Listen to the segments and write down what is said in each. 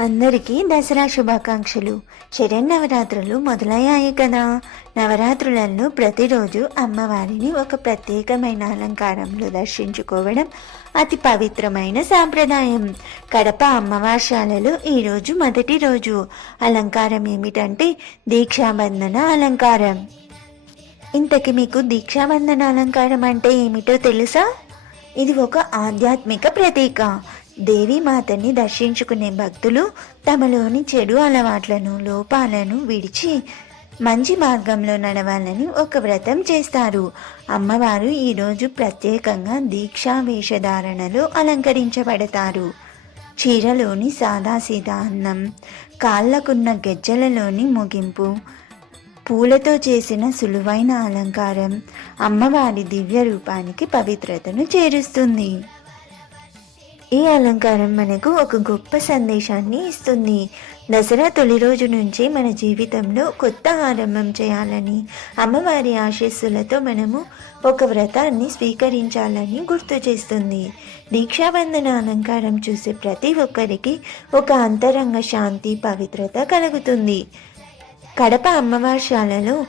అందరికీ దసరా శుభాకాంక్షలు. శరన్నవరాత్రులు మొదలయ్యాయి కదా. నవరాత్రులలో ప్రతిరోజు అమ్మవారిని ఒక ప్రత్యేకమైన అలంకారంలో దర్శించుకోవడం అతి పవిత్రమైన సాంప్రదాయం. కడప అమ్మవార్శాలలో ఈరోజు మొదటి రోజు. అలంకారం ఏమిటంటే దీక్షాబంధన అలంకారం. ఇంతకి మీకు దీక్షాబంధన అలంకారం అంటే ఏమిటో తెలుసా? ఇది ఒక ఆధ్యాత్మిక ప్రతీక. దేవీమాతని దర్శించుకునే భక్తులు తమలోని చెడు అలవాట్లను లోపాలను విడిచి మంచి మార్గంలో నడవాలని ఒక వ్రతం చేస్తారు. అమ్మవారు ఈరోజు ప్రత్యేకంగా దీక్షా వేషధారణలో అలంకరించబడతారు. చీరలోని సాదాసీదా అన్నం కాళ్ళకున్న గెజ్జలలోని ముగింపు పూలతో చేసిన సులువైన అలంకారం అమ్మవారి దివ్య రూపానికి పవిత్రతను చేరుస్తుంది. ఈ అలంకారం మనకు ఒక గొప్ప సందేశాన్ని ఇస్తుంది. దసరా తొలి రోజు నుంచి మన జీవితంలో కొత్త ఆరంభం చేయాలని అమ్మవారి ఆశీస్సులతో మనము ఒక వ్రతాన్ని స్వీకరించాలని గుర్తు చేస్తుంది. దీక్షాబంధన అలంకారం చూసే ప్రతి ఒక్కరికి ఒక అంతరంగ శాంతి పవిత్రత కలుగుతుంది. కడప అమ్మవార్శాలలో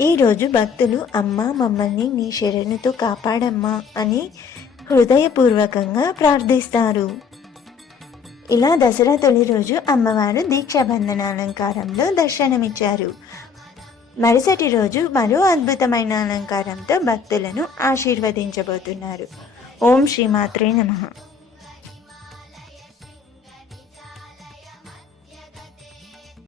ఈరోజు భక్తులు అమ్మ మమ్మల్ని నీ శరణుతో కాపాడమ్మా అని హృదయపూర్వకంగా ప్రార్థిస్తారు. ఇలా దసరా తొలి రోజు అమ్మవారు దీక్షాబంధన అలంకారంలో దర్శనమిచ్చారు. మరుసటి రోజు మరో అద్భుతమైన అలంకారంతో భక్తులను ఆశీర్వదించబోతున్నారు. ఓం శ్రీమాత్రే నమః.